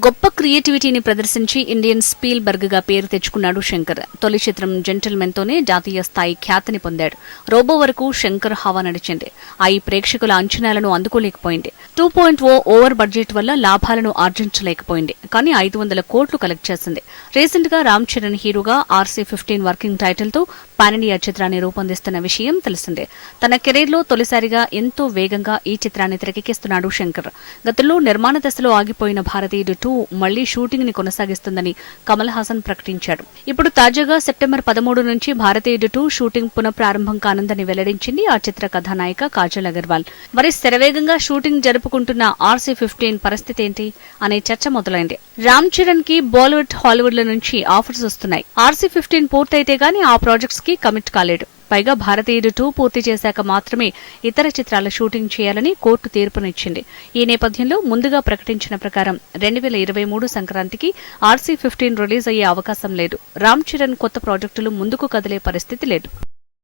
గొప్ప క్రియేటివిటీని ప్రదర్శించి Indian spill బర్గ్గా పేరు తెచ్చుకున్నాడు శంకర్. తొలి చిత్రం జెంటిల్మెన్తోనే జాతీయ స్థాయి ఖ్యాతిని పొందాడు. రోబో వరకు శంకర్ హవా నడిచింది. ఆ ఈ ప్రేక్షకుల అంచనాలను అందుకోలేకపోయింది. Two point O over budget వల్ల లాభాలను ఆర్జించలేకపోయింది. కానీ ఐదు వందల కోట్లు కలెక్ట్ చేసింది. రీసెంట్గా రామ్ చరణ్ హీరోగా ఆర్సీ ఫిఫ్టీన్ వర్కింగ్ టైటిల్తో పాన్ ఇండియా చిత్రాన్ని రూపొందిస్తున్న విషయం తెలిసిందే. తన కెరీర్లో తొలిసారిగా ఎంతో వేగంగా ఈ చిత్రాన్ని తెరకెక్కిస్తున్నాడు శంకర్. గతంలో నిర్మాణ దశలో ఆగిపోయిన భారతీయుడు టూ మళ్ళీ షూటింగ్ని కొనసాగిస్తుందని కమల్ హాసన్ ప్రకటించాడు. ఇప్పుడు తాజాగా సెప్టెంబర్ పదమూడు నుంచి భారతీయుడు టూ షూటింగ్ పునఃప్రారంభం కానుందని వెల్లడించింది ఆ చిత్ర కథానాయిక కాజల్ అగర్వాల్. మరి శరవేగంగా షూటింగ్ జరుపుకుంటున్న ఆర్సీ ఫిఫ్టీన్ పరిస్థితి ఏంటి అనే చర్చ మొదలైంది. రామ్ చరణ్కి బాలీవుడ్ హాలీవుడ్ ల నుంచి ఆఫర్స్ వస్తున్నాయి. ఆర్సీ ఫిఫ్టీన్ పూర్తయితే గానీ ఆ ప్రాజెక్ట్స్కి కమిట్ కాలేడు పైగా భారతీయుడు టూ పూర్తి చేశాక మాత్రమే ఇతర చిత్రాల షూటింగ్ చేయాలని కోర్టు తీర్పునిచ్చింది. ఈ నేపథ్యంలో ముందుగా ప్రకటించిన ప్రకారం రెండు వేల ఇరవై మూడు సంక్రాంతికి ఆర్సీ ఫిఫ్టీన్ రిలీజ్ అయ్యే అవకాశం లేదు. రామ్ చరణ్ కొత్త ప్రాజెక్టులు ముందుకు కదిలే పరిస్థితి లేదు.